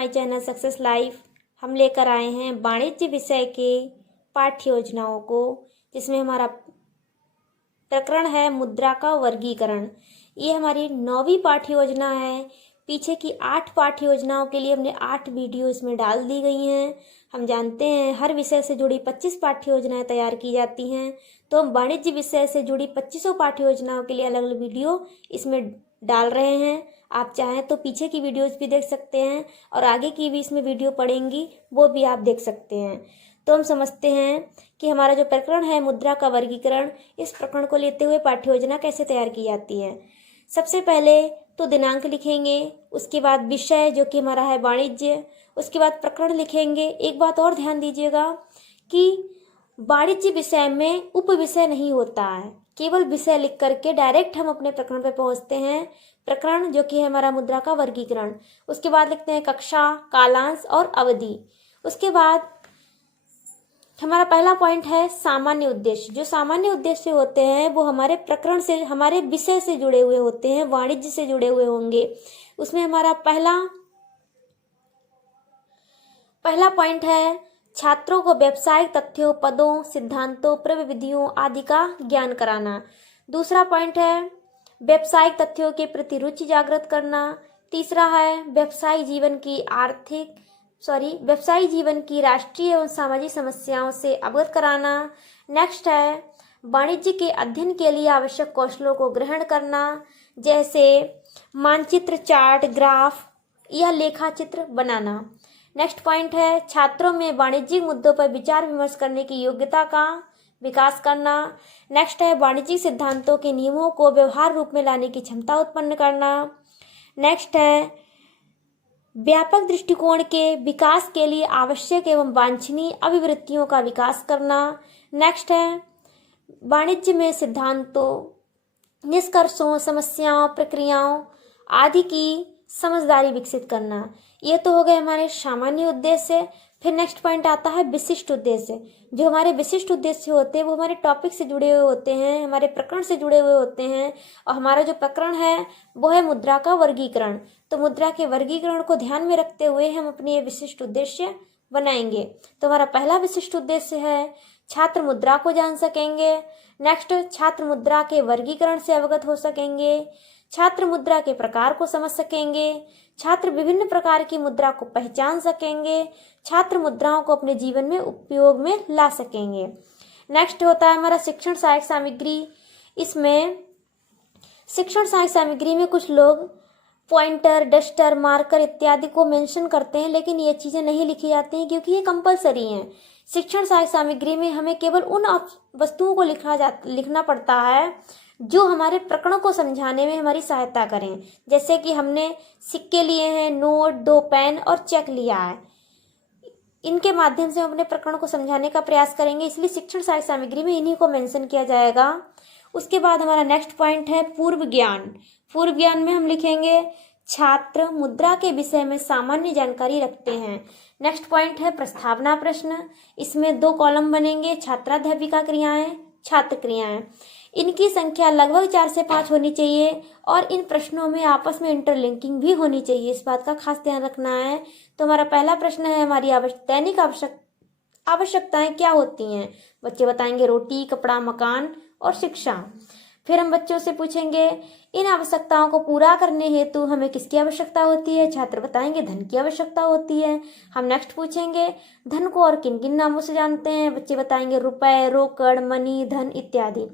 My channel success life. हम लेकर आए हैं वाणिज्य विषय के पाठ्य योजनाओं को, जिसमें हमारा प्रकरण है मुद्रा का वर्गीकरण। ये हमारी 9वीं पाठ्य योजना है। पीछे की 8 पाठ्य योजनाओं के लिए हमने 8 वीडियो इसमें डाल दी गई हैं। हम जानते हैं हर विषय से जुड़ी 25 पाठ्य योजनाएं तैयार की जाती हैं, तो हम वाणिज्य विषय से जुड़ी 25 पाठ्य योजनाओं के लिए अलग अलग वीडियो इसमें डाल रहे हैं। आप चाहें तो पीछे की वीडियोस भी देख सकते हैं और आगे की भी इसमें वीडियो पड़ेंगी, वो भी आप देख सकते हैं। तो हम समझते हैं कि हमारा जो प्रकरण है मुद्रा का वर्गीकरण, इस प्रकरण को लेते हुए पाठ्य योजना कैसे तैयार की जाती है। सबसे पहले तो दिनांक लिखेंगे, उसके बाद विषय जो कि हमारा है वाणिज्य, उसके बाद प्रकरण लिखेंगे। एक बात और ध्यान दीजिएगा कि वाणिज्य विषय में उप विषय नहीं होता है, केवल विषय लिख करके डायरेक्ट हम अपने प्रकरण पे पहुंचते हैं। प्रकरण जो कि है हमारा मुद्रा का वर्गीकरण, उसके बाद लिखते हैं कक्षा, कालांश और अवधि। उसके बाद हमारा पहला पॉइंट है सामान्य उद्देश्य। जो सामान्य उद्देश्य होते हैं वो हमारे प्रकरण से, हमारे विषय से जुड़े हुए होते हैं, वाणिज्य से जुड़े हुए होंगे। उसमें हमारा पहला पॉइंट है छात्रों को व्यावसायिक तथ्यों, पदों, सिद्धांतों, प्रविधियों आदि का ज्ञान कराना। दूसरा पॉइंट है व्यावसायिक तथ्यों के प्रति रुचि जागृत करना। तीसरा है व्यवसायिक जीवन की राष्ट्रीय एवं सामाजिक समस्याओं से अवगत कराना। नेक्स्ट है वाणिज्य के अध्ययन के लिए आवश्यक कौशलों को ग्रहण करना, जैसे मानचित्र, चार्ट, ग्राफ या लेखा चित्र बनाना। नेक्स्ट पॉइंट है छात्रों में वाणिज्यिक मुद्दों पर विचार विमर्श करने की योग्यता का विकास करना। नेक्स्ट है वाणिज्यिक सिद्धांतों के नियमों को व्यवहार रूप में लाने की क्षमता उत्पन्न करना। नेक्स्ट है व्यापक दृष्टिकोण के विकास के लिए आवश्यक एवं वांछनीय अभिवृत्तियों का विकास करना। नेक्स्ट है वाणिज्य में सिद्धांतों, निष्कर्षों, समस्याओं, प्रक्रियाओं आदि की समझदारी विकसित करना। ये तो हो गए हमारे सामान्य उद्देश्य। फिर नेक्स्ट पॉइंट आता है विशिष्ट उद्देश्य। जो हमारे विशिष्ट उद्देश्य होते हैं वो हमारे टॉपिक से जुड़े हुए होते हैं, हमारे प्रकरण से जुड़े हुए होते हैं। और हमारा जो प्रकरण है वो है मुद्रा का वर्गीकरण। तो मुद्रा के वर्गीकरण को ध्यान में रखते हुए हम अपने ये विशिष्ट उद्देश्य बनाएंगे। तो हमारा पहला विशिष्ट उद्देश्य है छात्र मुद्रा को जान सकेंगे। नेक्स्ट, छात्र मुद्रा के वर्गीकरण से अवगत हो सकेंगे। छात्र मुद्रा के प्रकार को समझ सकेंगे। छात्र विभिन्न प्रकार की मुद्रा को पहचान सकेंगे। छात्र मुद्राओं को अपने जीवन में उपयोग में ला सकेंगे। नेक्स्ट होता है हमारा शिक्षण सहायक सामग्री। इसमें शिक्षण सहायक सामग्री में कुछ लोग पॉइंटर, डस्टर, मार्कर इत्यादि को मेंशन करते हैं, लेकिन ये चीजें नहीं लिखी जाती हैं क्योंकि ये कंपलसरी हैं। शिक्षण सहायक सामग्री में हमें केवल उन वस्तुओं को लिखना पड़ता है जो हमारे प्रकरण को समझाने में हमारी सहायता करें। जैसे कि हमने सिक्के लिए हैं, नोट, 2 पेन और चेक लिया है, इनके माध्यम से हम अपने प्रकरण को समझाने का प्रयास करेंगे, इसलिए शिक्षण सहायक सामग्री में इन्हीं को मेंशन किया जाएगा। उसके बाद हमारा नेक्स्ट पॉइंट है पूर्व ज्ञान। पूर्व ज्ञान में हम लिखेंगे छात्र मुद्रा के विषय में सामान्य जानकारी रखते हैं। नेक्स्ट पॉइंट है प्रस्तावना प्रश्न। इसमें 2 कॉलम बनेंगे, छात्राध्यापिका क्रियाएं, छात्र क्रियाएं। इनकी संख्या लगभग 4 से 5 होनी चाहिए और इन प्रश्नों में आपस में इंटरलिंकिंग भी होनी चाहिए, इस बात का खास ध्यान रखना है। तो हमारा पहला प्रश्न है हमारी दैनिक आवश्यकताएं क्या होती हैं। बच्चे बताएंगे रोटी, कपड़ा, मकान और शिक्षा। फिर हम बच्चों से पूछेंगे इन आवश्यकताओं को पूरा करने हेतु हमें किसकी आवश्यकता होती है। छात्र बताएंगे धन की आवश्यकता होती है। हम नेक्स्ट पूछेंगे धन को और किन किन नामों से जानते हैं। बच्चे बताएंगे रुपए, रोकड़, मनी, धन इत्यादि।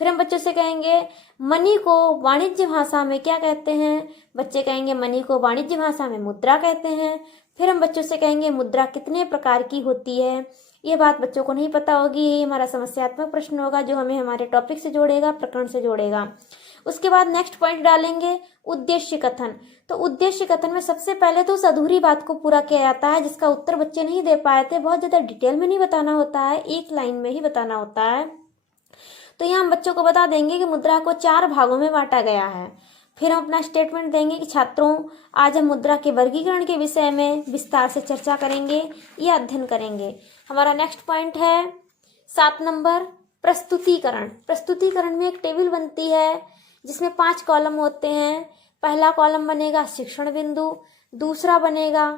फिर हम बच्चों से कहेंगे मनी को वाणिज्य भाषा में क्या कहते हैं। बच्चे कहेंगे मनी को वाणिज्य भाषा में मुद्रा कहते हैं। फिर हम बच्चों से कहेंगे मुद्रा कितने प्रकार की होती है। ये बात बच्चों को नहीं पता होगी, ये हमारा समस्यात्मक प्रश्न होगा जो हमें हमारे टॉपिक से जोड़ेगा, प्रकरण से जोड़ेगा। उसके बाद नेक्स्ट पॉइंट डालेंगे उद्देश्य कथन। तो उद्देश्य कथन में सबसे पहले तो उस अधूरी बात को पूरा किया जाता है जिसका उत्तर बच्चे नहीं दे पाए थे। बहुत ज्यादा डिटेल में नहीं बताना होता है, एक लाइन में ही बताना होता है। तो यहाँ हम बच्चों को बता देंगे कि मुद्रा को 4 भागों में बांटा गया है। फिर हम अपना स्टेटमेंट देंगे कि छात्रों आज हम मुद्रा के वर्गीकरण के विषय में विस्तार से चर्चा करेंगे या अध्ययन करेंगे। हमारा नेक्स्ट पॉइंट है 7 नंबर प्रस्तुतिकरण। प्रस्तुतिकरण में एक टेबल बनती है जिसमें 5 कॉलम होते हैं। पहला कॉलम बनेगा शिक्षण बिंदु, दूसरा बनेगा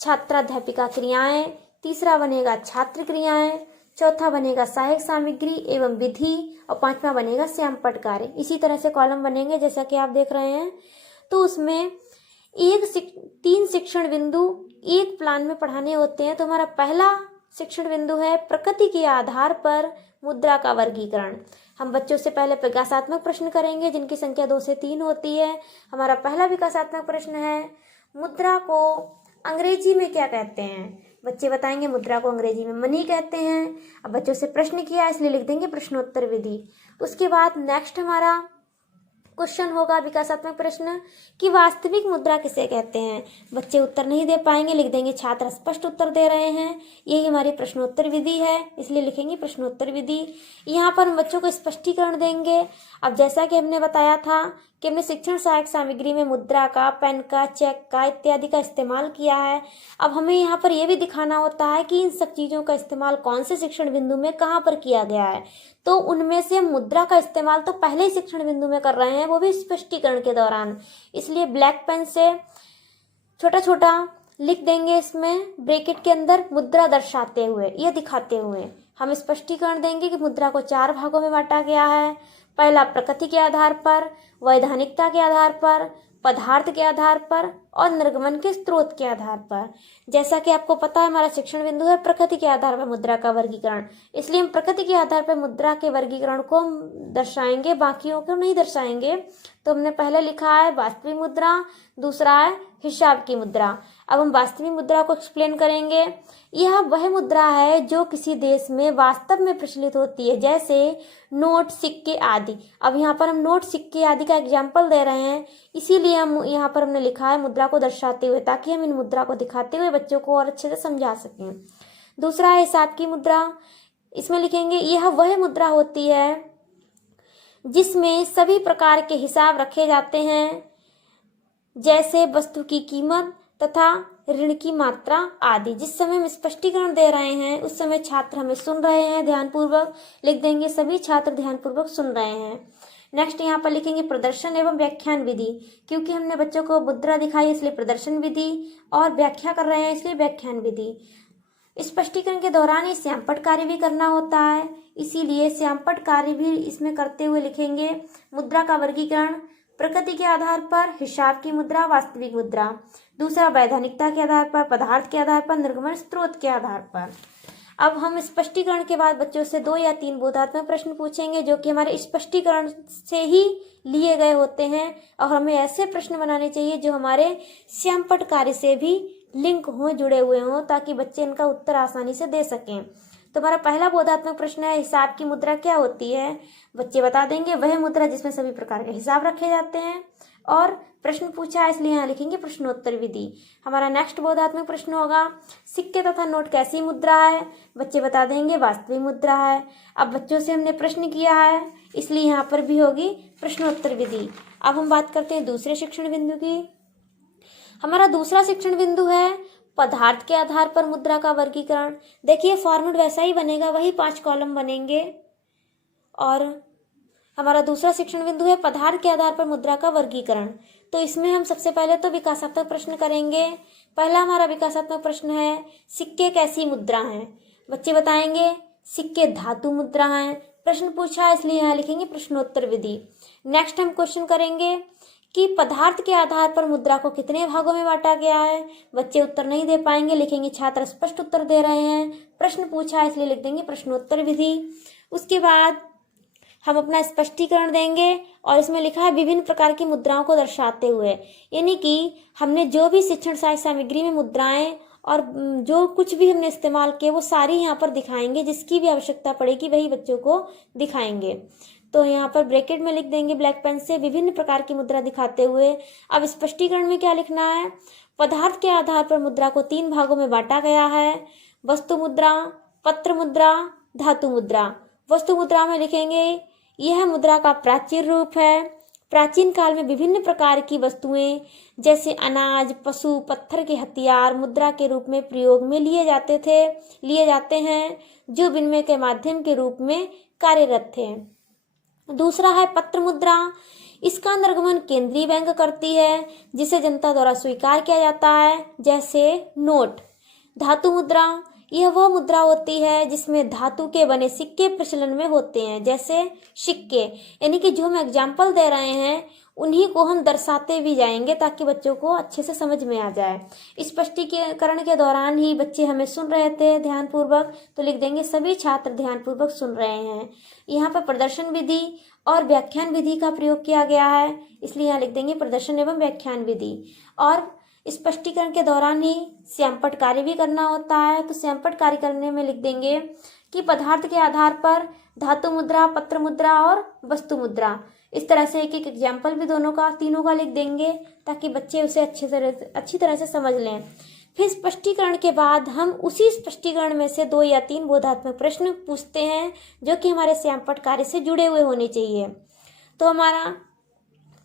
छात्राध्यापिका क्रियाएं, तीसरा बनेगा छात्र क्रियाएं, चौथा बनेगा सहायक सामग्री एवं विधि और पांचवा बनेगा श्यामपट्ट कार्य। इसी तरह से कॉलम बनेंगे जैसा कि आप देख रहे हैं। तो उसमें 3 शिक्षण बिंदु एक प्लान में पढ़ाने होते हैं। तो हमारा पहला शिक्षण बिंदु है प्रकृति के आधार पर मुद्रा का वर्गीकरण। हम बच्चों से पहले विकासात्मक प्रश्न करेंगे जिनकी संख्या 2 से 3 होती है। हमारा पहला विकासात्मक प्रश्न है मुद्रा को अंग्रेजी में क्या कहते हैं। बच्चे बताएंगे मुद्रा को अंग्रेजी में मनी कहते हैं। अब बच्चों से प्रश्न किया इसलिए लिख देंगे प्रश्नोत्तर विधि। उसके बाद नेक्स्ट हमारा क्वेश्चन होगा विकासात्मक प्रश्न कि वास्तविक मुद्रा किसे कहते हैं। बच्चे उत्तर नहीं दे पाएंगे, लिख देंगे छात्र स्पष्ट उत्तर दे रहे हैं। यही हमारी प्रश्नोत्तर विधि है इसलिए लिखेंगे प्रश्नोत्तर विधि। यहाँ पर हम बच्चों को स्पष्टीकरण देंगे। अब जैसा कि हमने बताया था कि हमने शिक्षण सहायक सामग्री में मुद्रा का, पेन का, चेक का इत्यादि का इस्तेमाल किया है। अब हमें यहाँ पर यह भी दिखाना होता है कि इन सब चीज़ों का इस्तेमाल कौन से शिक्षण बिंदु में कहाँ पर किया गया है। तो उनमें से हम मुद्रा का इस्तेमाल तो पहले ही शिक्षण बिंदु में कर रहे हैं, वो भी स्पष्टीकरण के दौरान। इसलिए ब्लैक पेन से छोटा छोटा लिख देंगे इसमें ब्रैकेट के अंदर मुद्रा दर्शाते हुए, यह दिखाते हुए हम स्पष्टीकरण देंगे कि मुद्रा को 4 भागों में बांटा गया है। पहला प्रकृति के आधार पर, वैधानिकता के आधार पर, पदार्थ के आधार पर और निर्गमन के स्रोत के आधार पर। जैसा कि आपको पता है हमारा शिक्षण बिंदु है प्रकृति के आधार पर मुद्रा का वर्गीकरण, इसलिए हम प्रकृति के आधार पर मुद्रा के वर्गीकरण को हम दर्शाएंगे, बाकियों को नहीं दर्शाएंगे। तो हमने पहले लिखा है वास्तविक मुद्रा, दूसरा है हिसाब की मुद्रा। अब हम वास्तविक मुद्रा को एक्सप्लेन करेंगे। यह वह मुद्रा है जो किसी देश में वास्तव में प्रचलित होती है, जैसे नोट, सिक्के आदि। अब यहाँ पर हम नोट, सिक्के आदि का एग्जाम्पल दे रहे हैं, इसीलिए हम यहाँ पर हमने लिखा है मुद्रा को दर्शाते हुए, ताकि हम इन मुद्रा को दिखाते हुए बच्चों को और अच्छे से समझा सकें। दूसरा है हिसाब की मुद्रा। इसमें लिखेंगे यह वह मुद्रा होती है जिसमें सभी प्रकार के हिसाब रखे जाते हैं, जैसे वस्तु की कीमत तथा ऋण की मात्रा आदि। जिस समय हम स्पष्टीकरण दे रहे हैं उस समय छात्र हमें सुन रहे हैं ध्यानपूर्वक, लिख देंगे सभी छात्र ध्यानपूर्वक सुन रहे हैं। नेक्स्ट यहाँ पर लिखेंगे प्रदर्शन एवं व्याख्यान विधि, क्योंकि हमने बच्चों को मुद्रा दिखाई इसलिए प्रदर्शन विधि, और व्याख्या कर रहे हैं इसलिए व्याख्यान विधि। स्पष्टीकरण के दौरान ये श्यामपट्ट कार्य भी करना होता है, इसीलिए श्यामपट्ट कार्य भी इसमें करते हुए लिखेंगे मुद्रा का वर्गीकरण प्रकृति के आधार पर, हिसाब की मुद्रा, वास्तविक मुद्रा। दूसरा वैधानिकता के आधार पर, पदार्थ के आधार पर, निर्गमन स्रोत के आधार पर। अब हम स्पष्टीकरण के बाद बच्चों से 2 या 3 बोधात्मक प्रश्न पूछेंगे जो कि हमारे स्पष्टीकरण से ही लिए गए होते हैं, और हमें ऐसे प्रश्न बनाने चाहिए जो हमारे श्यामपट्ट कार्य से भी लिंक हों, जुड़े हुए हों, ताकि बच्चे इनका उत्तर आसानी से दे सकें। तो हमारा पहला बोधात्मक प्रश्न है हिसाब की मुद्रा क्या होती है। बच्चे बता देंगे वह मुद्रा जिसमें सभी प्रकार के हिसाब रखे जाते हैं, और प्रश्न पूछा है इसलिए यहाँ लिखेंगे प्रश्नोत्तर विधि। हमारा नेक्स्ट बोधात्मक प्रश्न होगा सिक्के तथा नोट कैसी मुद्रा है। बच्चे बता देंगे वास्तविक मुद्रा है। अब बच्चों से हमने प्रश्न किया है इसलिए यहाँ पर भी होगी प्रश्नोत्तर विधि। अब हम बात करते हैं दूसरे शिक्षण बिंदु की। हमारा दूसरा शिक्षण बिंदु है पदार्थ के आधार पर मुद्रा का वर्गीकरण। देखिए फॉर्मेट वैसा ही बनेगा, वही 5 कॉलम बनेंगे। और हमारा दूसरा शिक्षण बिंदु है पदार्थ के आधार पर मुद्रा का वर्गीकरण। तो इसमें हम सबसे पहले तो विकासात्मक प्रश्न करेंगे। पहला हमारा विकासात्मक प्रश्न है सिक्के कैसी मुद्रा हैं। बच्चे बताएंगे सिक्के धातु मुद्रा हैं। प्रश्न पूछा है इसलिए यहाँ लिखेंगे प्रश्नोत्तर विधि। नेक्स्ट हम क्वेश्चन करेंगे कि पदार्थ के आधार पर मुद्रा को कितने भागों में बांटा गया है। बच्चे उत्तर नहीं दे पाएंगे, लिखेंगे छात्र स्पष्ट उत्तर दे रहे हैं। प्रश्न पूछा है इसलिए लिख देंगे प्रश्नोत्तर विधि। उसके बाद हम अपना स्पष्टीकरण देंगे और इसमें लिखा है विभिन्न प्रकार की मुद्राओं को दर्शाते हुए, यानी कि हमने जो भी शिक्षण सहायक सामग्री में मुद्राएं और जो कुछ भी हमने इस्तेमाल किए वो सारी यहाँ पर दिखाएंगे, जिसकी भी आवश्यकता पड़ेगी वही बच्चों को दिखाएंगे। तो यहाँ पर ब्रैकेट में लिख देंगे ब्लैक पेन से विभिन्न प्रकार की मुद्रा दिखाते हुए। अब स्पष्टीकरण में क्या लिखना है, पदार्थ के आधार पर मुद्रा को 3 भागों में बांटा गया है, वस्तु मुद्रा, पत्र मुद्रा, धातु मुद्रा। वस्तु मुद्रा में लिखेंगे यह मुद्रा का प्राचीन रूप है। प्राचीन काल में विभिन्न प्रकार की वस्तुएं जैसे अनाज, पशु, पत्थर के हथियार मुद्रा के रूप में प्रयोग में लिए जाते हैं, जो विनिमय के माध्यम के रूप में कार्यरत थे। दूसरा है पत्र मुद्रा। इसका निर्गमन केंद्रीय बैंक करती है, जिसे जनता द्वारा स्वीकार किया जाता है, जैसे नोट। धातु मुद्रा, यह वह मुद्रा होती है जिसमें धातु के बने सिक्के प्रचलन में होते हैं, जैसे सिक्के। यानी कि जो हम एग्जाम्पल दे रहे हैं उन्हीं को हम दर्शाते भी जाएंगे ताकि बच्चों को अच्छे से समझ में आ जाए। स्पष्टीकरण के दौरान ही बच्चे हमें सुन रहे थे ध्यानपूर्वक, तो लिख देंगे सभी छात्र ध्यानपूर्वक सुन रहे हैं। यहाँ पर प्रदर्शन विधि और व्याख्यान विधि का प्रयोग किया गया है, इसलिए यहाँ लिख देंगे प्रदर्शन एवं व्याख्यान विधि। और स्पष्टीकरण के दौरान ही श्यामपट्ट कार्य भी करना होता है, तो श्यामपट्ट कार्य करने में लिख देंगे कि पदार्थ के आधार पर धातु मुद्रा, पत्र मुद्रा और वस्तु मुद्रा, इस तरह से एक एक एग्जाम्पल भी तीनों का लिख देंगे ताकि बच्चे उसे अच्छी तरह से समझ लें। फिर स्पष्टीकरण के बाद हम उसी स्पष्टीकरण में से 2 या 3 बोधात्मक प्रश्न पूछते हैं जो कि हमारे श्यामपट्ट कार्य से जुड़े हुए होने चाहिए। तो हमारा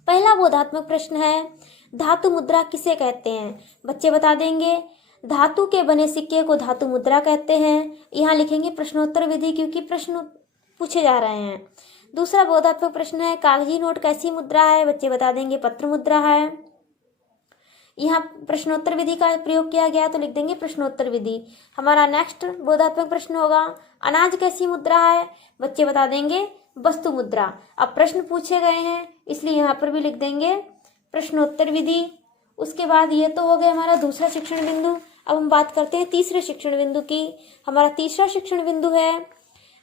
पहला बोधात्मक प्रश्न है, धातु मुद्रा किसे कहते हैं? बच्चे बता देंगे धातु के बने सिक्के को धातु मुद्रा कहते हैं। यहाँ लिखेंगे प्रश्नोत्तर विधि, क्योंकि प्रश्न पूछे जा रहे हैं। दूसरा बोधात्मक प्रश्न है, कागजी नोट कैसी मुद्रा है? बच्चे बता देंगे पत्र मुद्रा है। यहाँ प्रश्नोत्तर विधि का प्रयोग किया गया, तो लिख देंगे प्रश्नोत्तर विधि। हमारा नेक्स्ट बोधात्मक प्रश्न होगा, अनाज कैसी मुद्रा है? बच्चे बता देंगे वस्तु मुद्रा। अब प्रश्न पूछे गए हैं इसलिए यहाँ पर भी लिख देंगे प्रश्नोत्तर विधि। उसके बाद ये तो हो गया हमारा दूसरा शिक्षण बिंदु। अब हम बात करते हैं तीसरे शिक्षण बिंदु की। हमारा तीसरा शिक्षण बिंदु है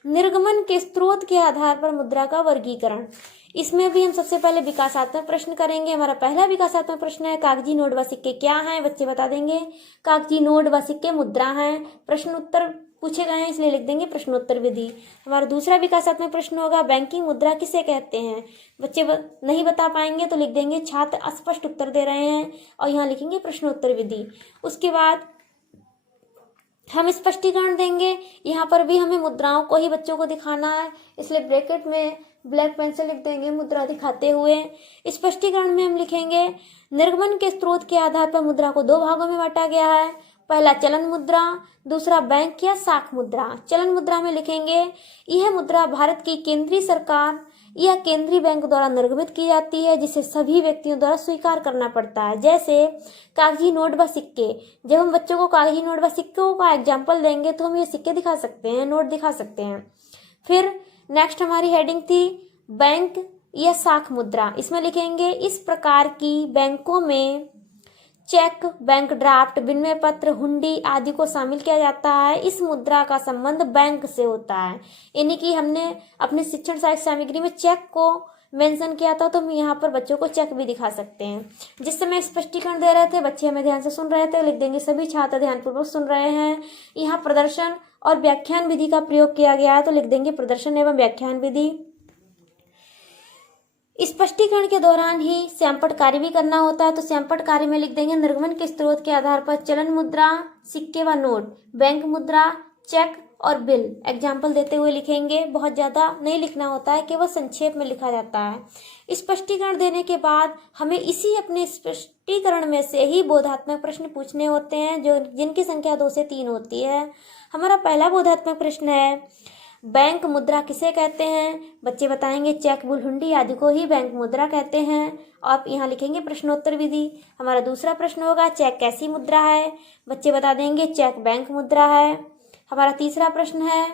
निर्गमन के स्रोत के आधार पर मुद्रा का वर्गीकरण। इसमें भी हम सबसे पहले विकासात्मक प्रश्न करेंगे। हमारा पहला विकासात्मक प्रश्न है, कागजी नोट व सिक्के क्या हैं? बच्चे बता देंगे कागजी नोट व सिक्के मुद्रा हैं। प्रश्न उत्तर पूछे गए हैं इसलिए लिख देंगे प्रश्नोत्तर विधि। हमारा दूसरा विकासात्मक प्रश्न होगा, बैंकिंग मुद्रा किसे कहते हैं? बच्चे नहीं बता पाएंगे तो लिख देंगे छात्र अस्पष्ट उत्तर दे रहे हैं, और यहाँ लिखेंगे प्रश्नोत्तर विधि। उसके बाद हम स्पष्टीकरण देंगे। यहाँ पर भी हमें मुद्राओं को ही बच्चों को दिखाना है, इसलिए ब्रैकेट में ब्लैक पेन से लिख देंगे मुद्रा दिखाते हुए। स्पष्टीकरण में हम लिखेंगे निर्गमन के स्रोत के आधार पर मुद्रा को 2 भागों में बांटा गया है। पहला चलन मुद्रा, दूसरा बैंक या साख मुद्रा। चलन मुद्रा में लिखेंगे यह मुद्रा भारत की केंद्रीय सरकार या केंद्रीय बैंक द्वारा निर्गमित की जाती है, जिसे सभी व्यक्तियों द्वारा स्वीकार करना पड़ता है, जैसे कागजी नोट व सिक्के। जब हम बच्चों को कागजी नोट व सिक्कों का एग्जाम्पल देंगे तो हम ये सिक्के दिखा सकते हैं, नोट दिखा सकते हैं। फिर नेक्स्ट हमारी हेडिंग थी बैंक या साख मुद्रा। इसमें लिखेंगे इस प्रकार की बैंकों में चेक, बैंक ड्राफ्ट, विनिमय पत्र, हुंडी आदि को शामिल किया जाता है। इस मुद्रा का संबंध बैंक से होता है। यानी कि हमने अपने शिक्षण सहायक सामग्री में चेक को मेंशन किया था, तो हम यहाँ पर बच्चों को चेक भी दिखा सकते हैं। जिस समय स्पष्टीकरण दे रहे थे बच्चे हमें ध्यान से सुन रहे थे, लिख देंगे सभी छात्र ध्यानपूर्वक सुन रहे हैं। यहाँ प्रदर्शन और व्याख्यान विधि का प्रयोग किया गया है, तो लिख देंगे प्रदर्शन एवं व्याख्यान विधि। स्पष्टीकरण के दौरान ही श्यामपट्ट कार्य भी करना होता है, तो श्यामपट्ट कार्य में लिख देंगे निर्गमन के स्रोत के आधार पर चलन मुद्रा, सिक्के व नोट, बैंक मुद्रा, चेक और बिल एग्जाम्पल देते हुए लिखेंगे। बहुत ज़्यादा नहीं लिखना होता है, केवल संक्षेप में लिखा जाता है। स्पष्टीकरण देने के बाद हमें इसी अपने स्पष्टीकरण में से ही बोधात्मक प्रश्न पूछने होते हैं, जिनकी संख्या 2 से 3 होती है। हमारा पहला बोधात्मक प्रश्न है, बैंक मुद्रा किसे कहते हैं? बच्चे बताएंगे चेक, बुल, हुंडी आदि को ही बैंक मुद्रा कहते हैं। आप यहाँ लिखेंगे प्रश्नोत्तर विधि। हमारा दूसरा प्रश्न होगा, चेक कैसी मुद्रा है? बच्चे बता देंगे चेक बैंक मुद्रा है। हमारा तीसरा प्रश्न है,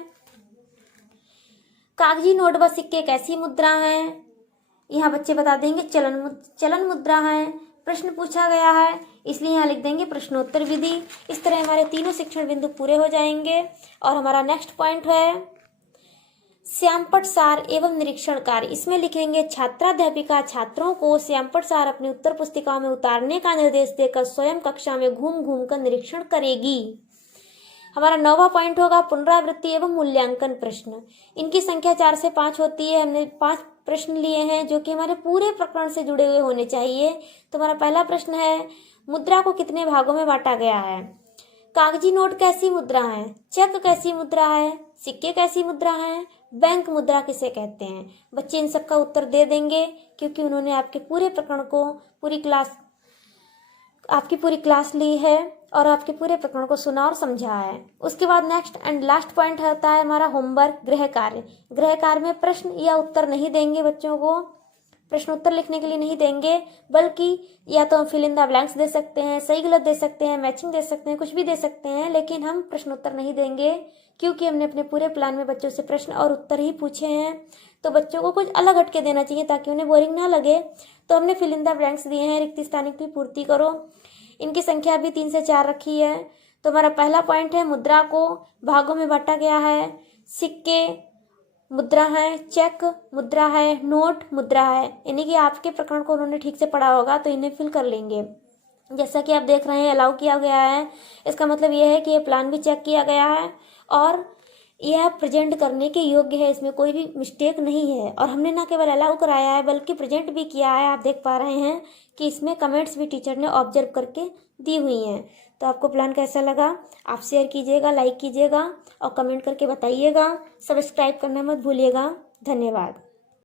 कागजी नोट व सिक्के कैसी मुद्रा हैं? यहाँ बच्चे बता देंगे चलन मुद्रा है। प्रश्न पूछा गया है इसलिए यहाँ लिख देंगे प्रश्नोत्तर विधि। इस तरह हमारे तीनों शिक्षण बिंदु पूरे हो जाएंगे। और हमारा नेक्स्ट पॉइंट है श्यामपट्ट सार एवं निरीक्षण कार्य। इसमें लिखेंगे छात्राध्यापिका छात्रों को श्यामपट्ट सार अपनी उत्तर पुस्तिका में उतारने का निर्देश देकर स्वयं कक्षा में घूम घूम कर निरीक्षण करेगी। हमारा 9वां पॉइंट होगा पुनरावृत्ति एवं मूल्यांकन प्रश्न। इनकी संख्या 4 से 5 होती है। हमने 5 प्रश्न लिए हैं जो कि हमारे पूरे प्रकरण से जुड़े हुए होने चाहिए। तो हमारा पहला प्रश्न है, मुद्रा को कितने भागों में बांटा गया है? कागजी नोट कैसी मुद्रा है? चेक कैसी मुद्रा है? सिक्के कैसी मुद्रा है? बैंक मुद्रा किसे कहते हैं? बच्चे इन सब का उत्तर दे देंगे क्योंकि उन्होंने आपके पूरे प्रकरण को आपकी पूरी क्लास ली है और आपके पूरे प्रकरण को सुना और समझा है। उसके बाद नेक्स्ट एंड लास्ट पॉइंट होता है हमारा होमवर्क, गृह कार्य। गृह कार्य में प्रश्न या उत्तर नहीं देंगे बच्चों को, प्रश्नोत्तर लिखने के लिए नहीं देंगे, बल्कि या तो हम फिल इन द ब्लैंक्स दे सकते हैं, सही गलत दे सकते हैं, मैचिंग दे सकते हैं, कुछ भी दे सकते हैं, लेकिन हम प्रश्नोत्तर नहीं देंगे क्योंकि हमने अपने पूरे प्लान में बच्चों से प्रश्न और उत्तर ही पूछे हैं। तो बच्चों को कुछ अलग हटके देना चाहिए ताकि उन्हें बोरिंग ना लगे। तो हमने फिल इन द ब्लैंक्स दिए हैं, रिक्त स्थानों की पूर्ति करो। इनकी संख्या भी 3 से 4 रखी है। तो हमारा पहला पॉइंट है, मुद्रा को भागों में बांटा गया है। सिक्के मुद्रा है, चेक मुद्रा है, नोट मुद्रा है। यानी कि आपके प्रकरण को उन्होंने ठीक से पढ़ा होगा तो इन्हें फिल कर लेंगे। जैसा कि आप देख रहे हैं अलाउ किया गया है, इसका मतलब यह है कि ये प्लान भी चेक किया गया है और यह प्रेजेंट करने के योग्य है, इसमें कोई भी मिस्टेक नहीं है। और हमने ना केवल अलाउ कराया है बल्कि प्रेजेंट भी किया है। आप देख पा रहे हैं कि इसमें कमेंट्स भी टीचर ने ऑब्जर्व करके दी हुई हैं। तो आपको प्लान कैसा लगा आप शेयर कीजिएगा, लाइक कीजिएगा और कमेंट करके बताइएगा। सब्सक्राइब करना मत भूलिएगा। धन्यवाद।